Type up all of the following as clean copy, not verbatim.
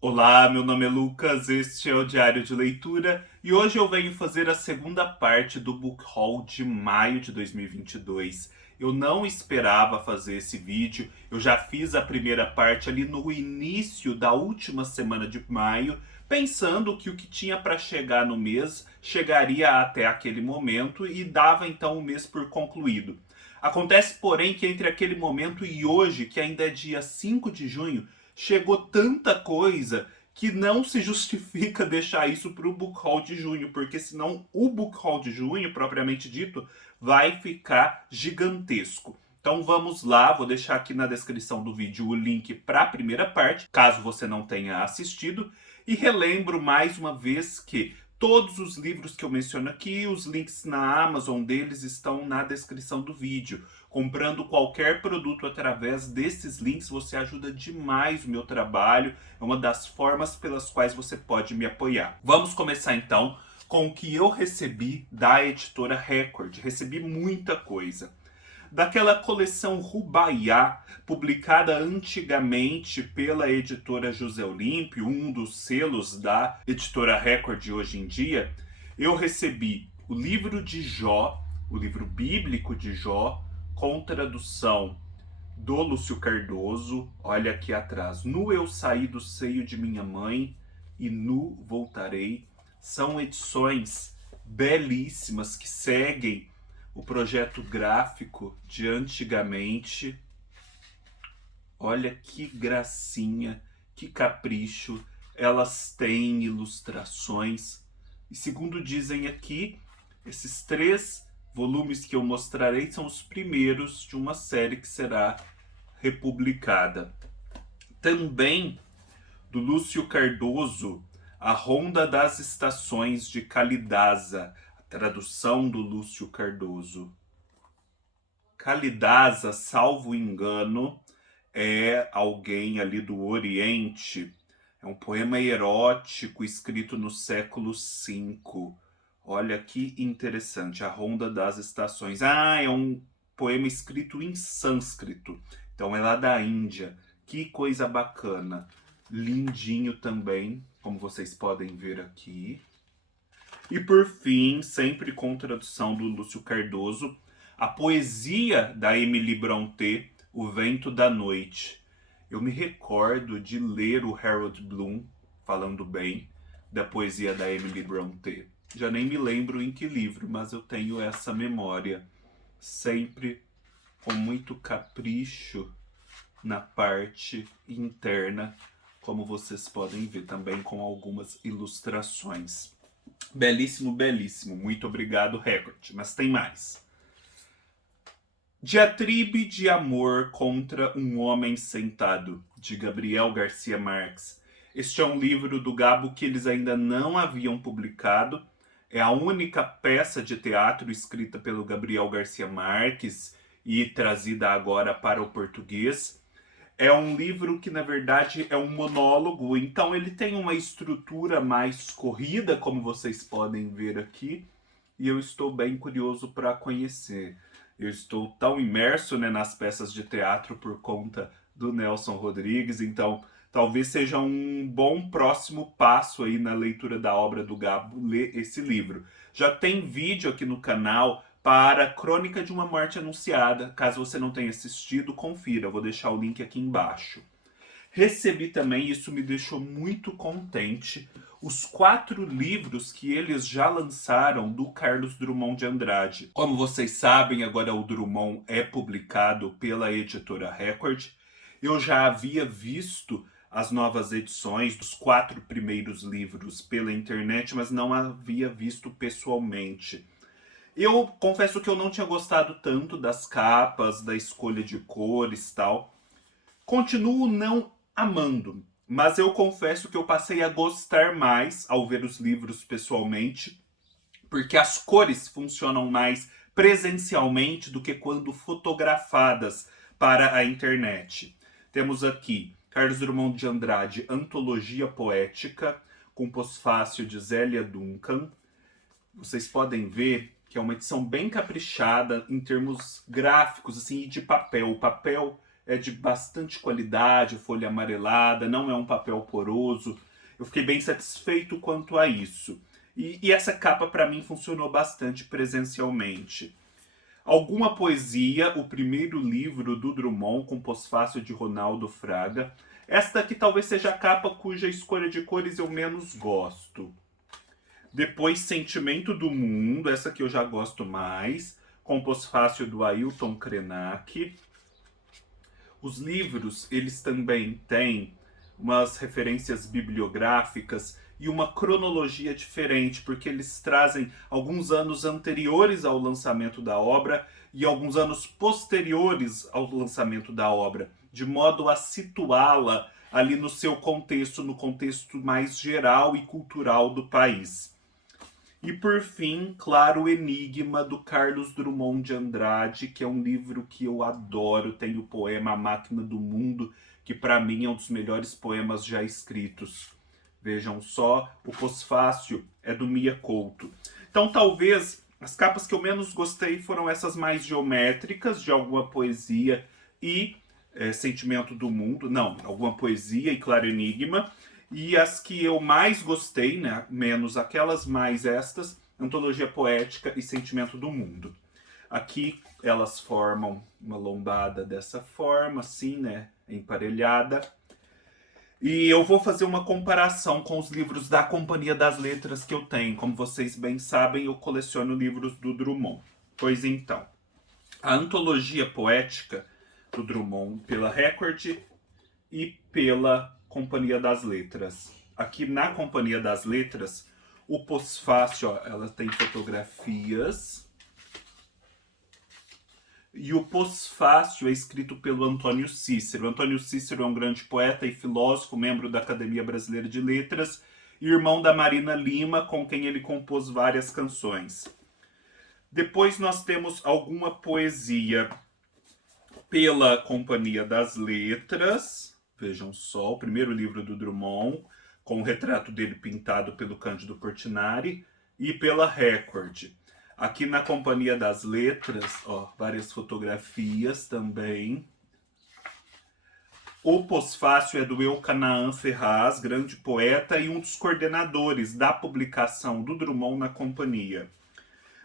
Olá, meu nome é Lucas, este é o Diário de Leitura e hoje eu venho fazer a segunda parte do Book Haul de maio de 2022. Eu não esperava fazer esse vídeo, eu já fiz a primeira parte ali no início da última semana de maio, pensando que o que tinha para chegar no mês chegaria até aquele momento e dava então o mês por concluído. Acontece, porém, que entre aquele momento e hoje, que ainda é dia 5 de junho, chegou tanta coisa que não se justifica deixar isso para o Book Haul de junho, porque senão o Book Haul de junho, propriamente dito, vai ficar gigantesco. Então vamos lá, vou deixar aqui na descrição do vídeo o link para a primeira parte, caso você não tenha assistido, e relembro mais uma vez que todos os livros que eu menciono aqui, os links na Amazon deles estão na descrição do vídeo. Comprando qualquer produto através desses links, você ajuda demais o meu trabalho. É uma das formas pelas quais você pode me apoiar. Vamos começar então com o que eu recebi da editora Record. Recebi muita coisa. Daquela coleção Rubaiá, publicada antigamente pela editora José Olímpio, um dos selos da editora Record hoje em dia, eu recebi o livro de Jó, o livro bíblico de Jó, com tradução do Lúcio Cardoso. Olha aqui atrás. Nu eu saí do seio de minha mãe e nu voltarei. São edições belíssimas que seguem o projeto gráfico de antigamente. Olha que gracinha, que capricho. Elas têm ilustrações. E segundo dizem aqui, esses 3 volumes que eu mostrarei são os primeiros de uma série que será republicada. Também do Lúcio Cardoso, A Ronda das Estações de Kalidasa, a tradução do Lúcio Cardoso. Kalidasa, salvo engano, é alguém ali do Oriente. É um poema erótico escrito no século V. Olha que interessante, A Ronda das Estações. Ah, é um poema escrito em sânscrito. Então é lá da Índia. Que coisa bacana. Lindinho também, como vocês podem ver aqui. E por fim, sempre com tradução do Lúcio Cardoso, a poesia da Emily Brontë, O Vento da Noite. Eu me recordo de ler o Harold Bloom falando bem da poesia da Emily Brontë. Já nem me lembro em que livro, mas eu tenho essa memória. Sempre com muito capricho na parte interna, como vocês podem ver, também com algumas ilustrações. Belíssimo, belíssimo. Muito obrigado, Record. Mas tem mais. Diatribe de Amor contra um Homem Sentado, de Gabriel Garcia Marques. Este é um livro do Gabo que eles ainda não haviam publicado. É a única peça de teatro escrita pelo Gabriel Garcia Marques e trazida agora para o português. É um livro que, na verdade, é um monólogo, então ele tem uma estrutura mais corrida, como vocês podem ver aqui, e eu estou bem curioso para conhecer. Eu estou tão imerso, né, nas peças de teatro por conta do Nelson Rodrigues, então talvez seja um bom próximo passo aí na leitura da obra do Gabo, ler esse livro. Já tem vídeo aqui no canal para Crônica de uma Morte Anunciada. Caso você não tenha assistido, confira. Eu vou deixar o link aqui embaixo. Recebi também, isso me deixou muito contente, os 4 livros que eles já lançaram do Carlos Drummond de Andrade. Como vocês sabem, agora o Drummond é publicado pela editora Record. Eu já havia visto as novas edições dos 4 primeiros livros pela internet, mas não havia visto pessoalmente. Eu confesso que eu não tinha gostado tanto das capas, da escolha de cores e tal. Continuo não amando, mas eu confesso que eu passei a gostar mais ao ver os livros pessoalmente, porque as cores funcionam mais presencialmente do que quando fotografadas para a internet. Temos aqui Carlos Drummond de Andrade, Antologia Poética, com pós-fácil de Zélia Duncan. Vocês podem ver que é uma edição bem caprichada em termos gráficos assim, e de papel. O papel é de bastante qualidade, folha amarelada, não é um papel poroso. Eu fiquei bem satisfeito quanto a isso. E essa capa para mim funcionou bastante presencialmente. Alguma poesia, o primeiro livro do Drummond, com pós-fácil de Ronaldo Fraga. Esta aqui talvez seja a capa cuja escolha de cores eu menos gosto. Depois, Sentimento do Mundo, essa aqui eu já gosto mais, com pós-fácil do Ailton Krenak. Os livros, eles também têm umas referências bibliográficas e uma cronologia diferente, porque eles trazem alguns anos anteriores ao lançamento da obra e alguns anos posteriores ao lançamento da obra, de modo a situá-la ali no seu contexto, no contexto mais geral e cultural do país. E por fim, Claro Enigma, do Carlos Drummond de Andrade, que é um livro que eu adoro. Tem o poema A Máquina do Mundo, que para mim é um dos melhores poemas já escritos. Vejam só, o pós-fácil é do Mia Couto. Então talvez as capas que eu menos gostei foram essas mais geométricas, de alguma poesia e Sentimento do Mundo. Não, alguma poesia e Claro Enigma. E as que eu mais gostei, né, menos aquelas, mais estas, Antologia Poética e Sentimento do Mundo. Aqui elas formam uma lombada dessa forma, assim, né, emparelhada. E eu vou fazer uma comparação com os livros da Companhia das Letras que eu tenho. Como vocês bem sabem, eu coleciono livros do Drummond. Pois então, a Antologia Poética do Drummond pela Record e pela Companhia das Letras. Aqui na Companhia das Letras, o pós-fácil, ela tem fotografias. E o pós-fácil é escrito pelo Antônio Cícero. Antônio Cícero é um grande poeta e filósofo, membro da Academia Brasileira de Letras, e irmão da Marina Lima, com quem ele compôs várias canções. Depois nós temos alguma poesia pela Companhia das Letras. Vejam só, o primeiro livro do Drummond, com o retrato dele pintado pelo Cândido Portinari, e pela Record. Aqui na Companhia das Letras, ó, várias fotografias também. O pós-fácil é do Eucanaã Ferraz, grande poeta e um dos coordenadores da publicação do Drummond na Companhia.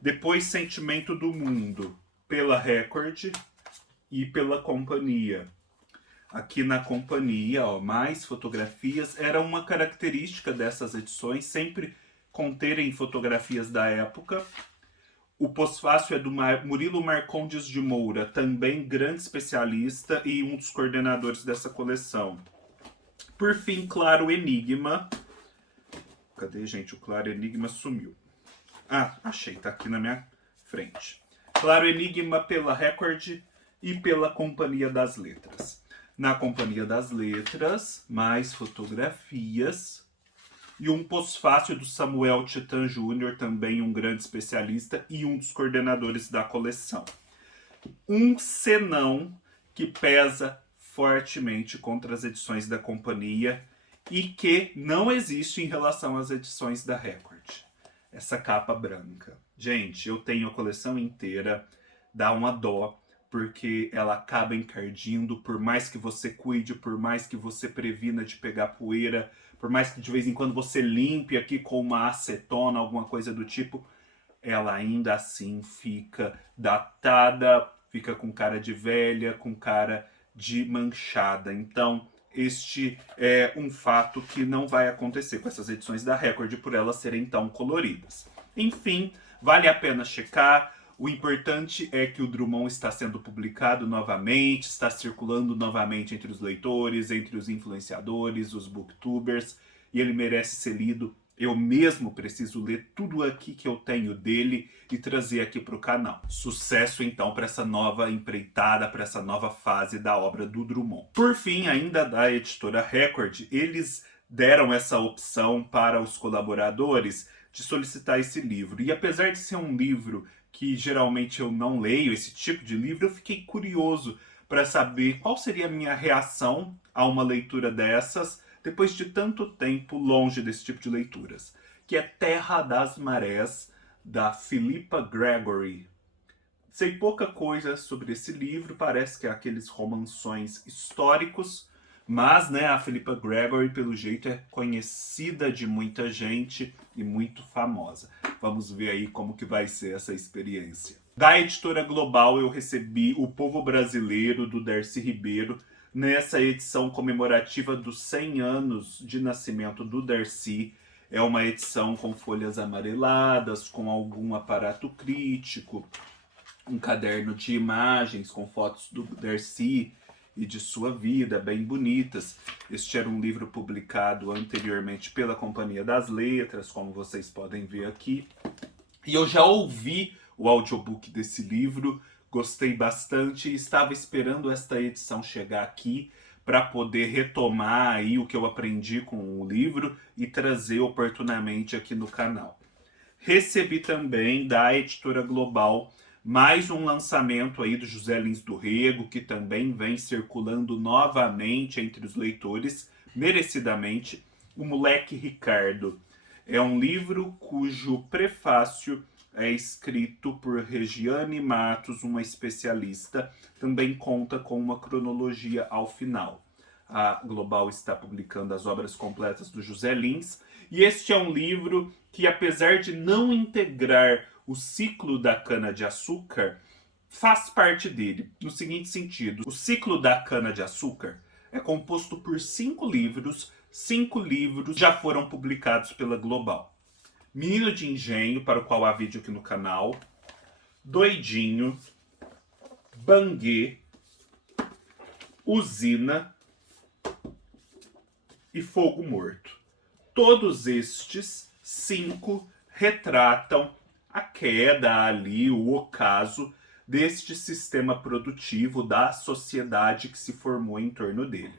Depois, Sentimento do Mundo, pela Record e pela Companhia. Aqui na Companhia, ó, mais fotografias. Era uma característica dessas edições sempre conterem fotografias da época. O pós-fácil é do Murilo Marcondes de Moura, também grande especialista e um dos coordenadores dessa coleção. Por fim, Claro Enigma. Cadê, gente? O Claro Enigma sumiu. Ah, achei, tá aqui na minha frente. Claro Enigma pela Record e pela Companhia das Letras. Na Companhia das Letras, mais fotografias. E um pós-fácil do Samuel Titan Júnior, também um grande especialista e um dos coordenadores da coleção. Um senão que pesa fortemente contra as edições da Companhia e que não existe em relação às edições da Record. Essa capa branca. Gente, eu tenho a coleção inteira, dá uma dó, porque ela acaba encardindo, por mais que você cuide, por mais que você previna de pegar poeira, por mais que de vez em quando você limpe aqui com uma acetona, alguma coisa do tipo, ela ainda assim fica datada, fica com cara de velha, com cara de manchada. Então, este é um fato que não vai acontecer com essas edições da Record por elas serem tão coloridas. Enfim, vale a pena checar. O importante é que o Drummond está sendo publicado novamente, está circulando novamente entre os leitores, entre os influenciadores, os booktubers, e ele merece ser lido. Eu mesmo preciso ler tudo aqui que eu tenho dele e trazer aqui para o canal. Sucesso então para essa nova empreitada, para essa nova fase da obra do Drummond. Por fim, ainda da editora Record, eles deram essa opção para os colaboradores de solicitar esse livro. E apesar de ser um livro que geralmente eu não leio, esse tipo de livro, eu fiquei curioso para saber qual seria a minha reação a uma leitura dessas, depois de tanto tempo longe desse tipo de leituras, que é Terra das Marés, da Philippa Gregory. Sei pouca coisa sobre esse livro, parece que é aqueles romanções históricos, mas né, a Philippa Gregory, pelo jeito, é conhecida de muita gente e muito famosa. Vamos ver aí como que vai ser essa experiência. Da editora Global eu recebi O Povo Brasileiro, do Darcy Ribeiro, nessa edição comemorativa dos 100 anos de nascimento do Darcy. É uma edição com folhas amareladas, com algum aparato crítico, um caderno de imagens com fotos do Darcy e de sua vida, bem bonitas. Este era um livro publicado anteriormente pela Companhia das Letras, como vocês podem ver aqui. E eu já ouvi o audiobook desse livro, gostei bastante e estava esperando esta edição chegar aqui para poder retomar aí o que eu aprendi com o livro e trazer oportunamente aqui no canal. Recebi também da editora Global mais um lançamento aí do José Lins do Rego, que também vem circulando novamente entre os leitores, merecidamente, O Moleque Ricardo. É um livro cujo prefácio é escrito por Regiane Matos, uma especialista, também conta com uma cronologia ao final. A Global está publicando as obras completas do José Lins, e este é um livro que, apesar de não integrar o ciclo da cana-de-açúcar, faz parte dele, no seguinte sentido: o ciclo da cana-de-açúcar é composto por 5 livros, 5 livros já foram publicados pela Global. Menino de Engenho, para o qual há vídeo aqui no canal, Doidinho, Banguê, Usina e Fogo Morto. Todos estes 5 retratam a queda ali, o ocaso deste sistema produtivo da sociedade que se formou em torno dele.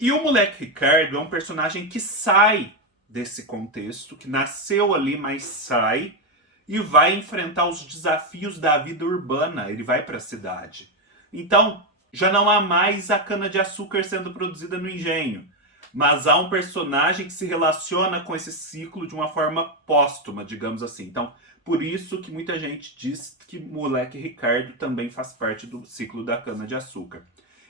E o Moleque Ricardo é um personagem que sai desse contexto, que nasceu ali, mas sai e vai enfrentar os desafios da vida urbana. Ele vai para a cidade. Então, já não há mais a cana-de-açúcar sendo produzida no engenho, mas há um personagem que se relaciona com esse ciclo de uma forma póstuma, digamos assim. Então, por isso que muita gente diz que Moleque Ricardo também faz parte do ciclo da cana-de-açúcar.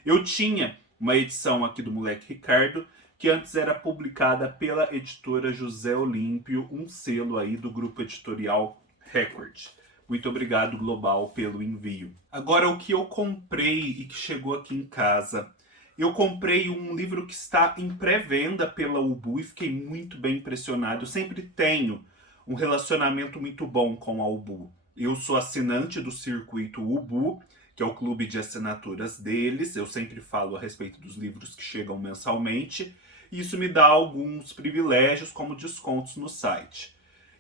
Eu tinha uma edição aqui do Moleque Ricardo, que antes era publicada pela editora José Olímpio, um selo aí do grupo editorial Record. Muito obrigado, Global, pelo envio. Agora, o que eu comprei e que chegou aqui em casa. Eu comprei um livro que está em pré-venda pela Ubu e fiquei muito bem impressionado. Eu sempre tenho um relacionamento muito bom com a Ubu. Eu sou assinante do Circuito Ubu, que é o clube de assinaturas deles. Eu sempre falo a respeito dos livros que chegam mensalmente. E isso me dá alguns privilégios, como descontos no site.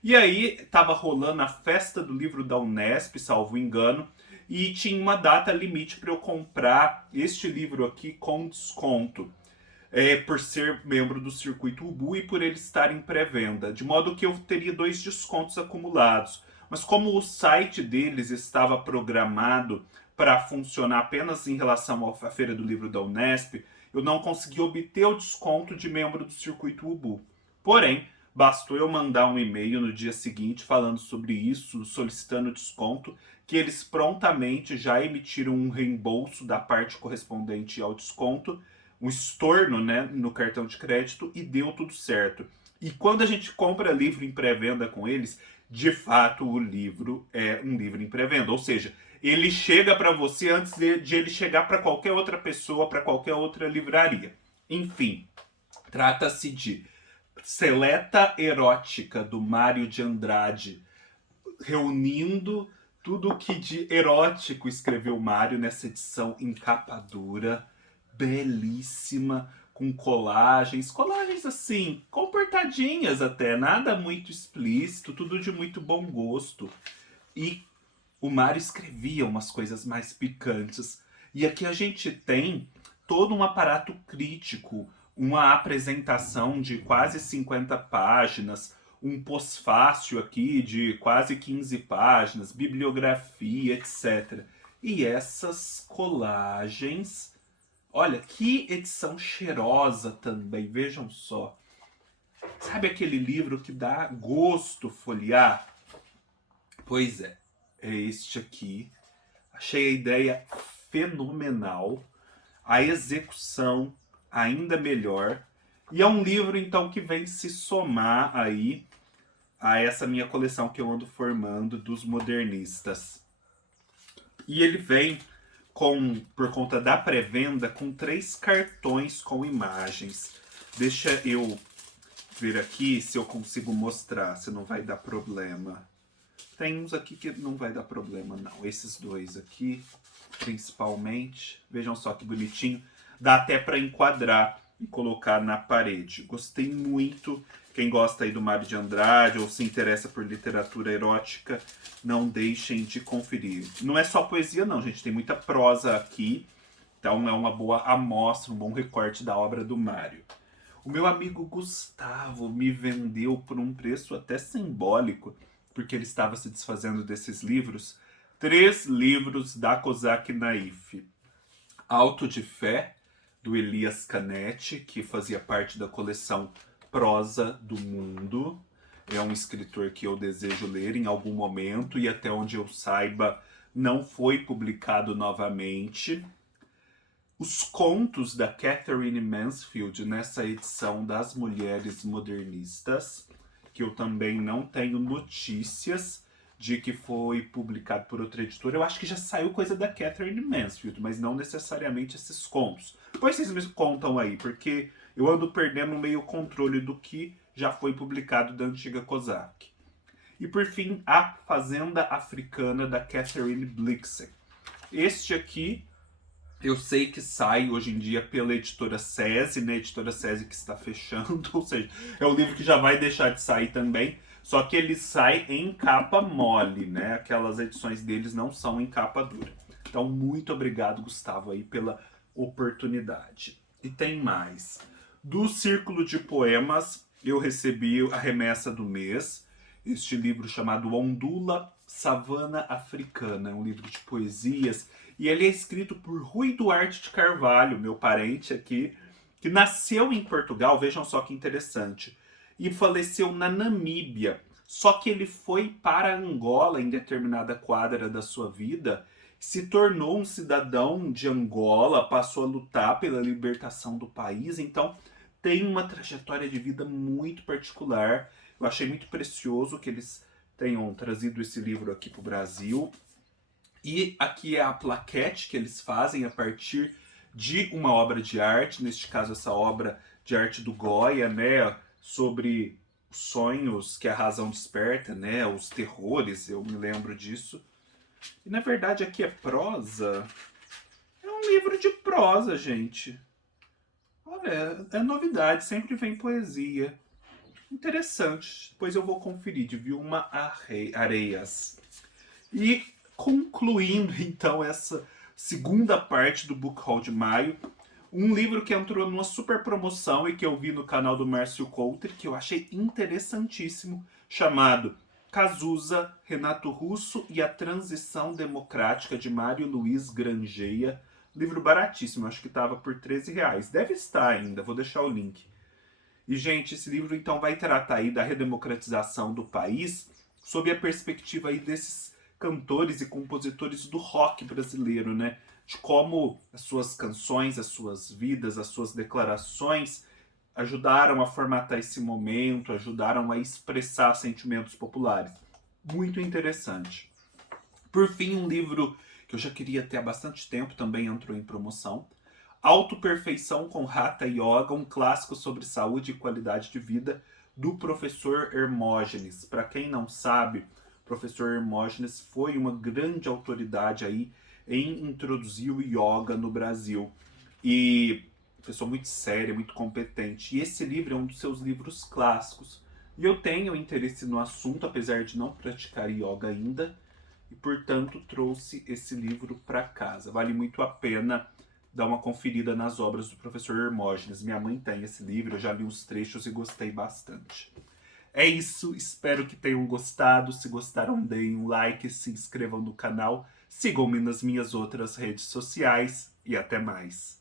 E aí, estava rolando a festa do livro da Unesp, salvo engano, e tinha uma data limite para eu comprar este livro aqui com desconto. Por ser membro do Circuito Ubu e por ele estar em pré-venda. De modo que eu teria 2 descontos acumulados. Mas como o site deles estava programado para funcionar apenas em relação à Feira do Livro da Unesp, eu não consegui obter o desconto de membro do Circuito Ubu. Porém, bastou eu mandar um e-mail no dia seguinte falando sobre isso, solicitando desconto, que eles prontamente já emitiram um reembolso da parte correspondente ao desconto, um estorno, né, no cartão de crédito, e deu tudo certo. E quando a gente compra livro em pré-venda com eles, de fato o livro é um livro em pré-venda, ou seja, ele chega para você antes de ele chegar para qualquer outra pessoa, para qualquer outra livraria. Enfim, trata-se de Seleta Erótica, do Mário de Andrade, reunindo tudo o que de erótico escreveu Mário nessa edição em capa dura, belíssima, com colagens assim, comportadinhas até, nada muito explícito, tudo de muito bom gosto. E o Mário escrevia umas coisas mais picantes. E aqui a gente tem todo um aparato crítico, uma apresentação de quase 50 páginas, um pós-fácil aqui de quase 15 páginas, bibliografia, etc. E essas colagens, olha, que edição cheirosa também, vejam só. Sabe aquele livro que dá gosto folhear? Pois é, é este aqui. Achei a ideia fenomenal, a execução ainda melhor. E é um livro, então, que vem se somar aí a essa minha coleção que eu ando formando dos modernistas. E ele vem por conta da pré-venda, com 3 cartões com imagens. Deixa eu ver aqui se eu consigo mostrar, se não vai dar problema. Tem uns aqui que não vai dar problema, não. Esses 2 aqui, principalmente. Vejam só que bonitinho. Dá até para enquadrar e colocar na parede. Gostei muito. Quem gosta aí do Mário de Andrade ou se interessa por literatura erótica, não deixem de conferir. Não é só poesia, não, gente. Tem muita prosa aqui. Então é uma boa amostra, um bom recorte da obra do Mário. O meu amigo Gustavo me vendeu por um preço até simbólico, porque ele estava se desfazendo desses livros, 3 livros da Kozak Naif. Auto de Fé, do Elias Canetti, que fazia parte da coleção Prosa do Mundo. É um escritor que eu desejo ler em algum momento e, até onde eu saiba, não foi publicado novamente. Os contos da Catherine Mansfield nessa edição das Mulheres Modernistas, que eu também não tenho notícias de que foi publicado por outra editora. Eu acho que já saiu coisa da Catherine Mansfield, mas não necessariamente esses contos. Depois vocês me contam aí, porque eu ando perdendo meio controle do que já foi publicado da antiga Kozak. E por fim, A Fazenda Africana, da Catherine Blixen. Este aqui eu sei que sai hoje em dia pela editora SESI, né? Editora SESI que está fechando, ou seja, é um livro que já vai deixar de sair também, só que ele sai em capa mole, né? Aquelas edições deles não são em capa dura. Então, muito obrigado, Gustavo, aí pela oportunidade. E tem mais. Do Círculo de Poemas, eu recebi a remessa do mês, este livro chamado Ondula, Savana Africana, é um livro de poesias, e ele é escrito por Rui Duarte de Carvalho, meu parente aqui, que nasceu em Portugal, vejam só que interessante, e faleceu na Namíbia. Só que ele foi para Angola em determinada quadra da sua vida, se tornou um cidadão de Angola, passou a lutar pela libertação do país, então tem uma trajetória de vida muito particular. Eu achei muito precioso que eles tenham trazido esse livro aqui para o Brasil. E aqui é a plaquete que eles fazem a partir de uma obra de arte, neste caso essa obra de arte do Goya, né, sobre os sonhos que a razão desperta, né, os terrores, eu me lembro disso. E na verdade aqui é prosa. É um livro de prosa, gente. Olha, é novidade, sempre vem poesia. Interessante. Depois eu vou conferir, de Vilma Areias. E concluindo então essa segunda parte do Book Haul de maio, um livro que entrou numa super promoção e que eu vi no canal do Márcio Coulter, que eu achei interessantíssimo, chamado Cazuza, Renato Russo e a Transição Democrática, de Mário Luiz Grangeia. Livro baratíssimo, acho que estava por R$13. Deve estar ainda, vou deixar o link. E, gente, esse livro então vai tratar aí da redemocratização do país sob a perspectiva aí desses cantores e compositores do rock brasileiro, né? De como as suas canções, as suas vidas, as suas declarações ajudaram a formatar esse momento, ajudaram a expressar sentimentos populares. Muito interessante. Por fim, um livro que eu já queria ter há bastante tempo, também entrou em promoção. Autoperfeição com Hatha Yoga, um clássico sobre saúde e qualidade de vida, do professor Hermógenes. Para quem não sabe, o professor Hermógenes foi uma grande autoridade aí em introduzir o yoga no Brasil. E pessoa muito séria, muito competente. E esse livro é um dos seus livros clássicos. E eu tenho interesse no assunto, apesar de não praticar yoga ainda. E, portanto, trouxe esse livro para casa. Vale muito a pena dar uma conferida nas obras do professor Hermógenes. Minha mãe tem esse livro, eu já li uns trechos e gostei bastante. É isso, espero que tenham gostado. Se gostaram, deem um like, se inscrevam no canal, sigam-me nas minhas outras redes sociais e até mais.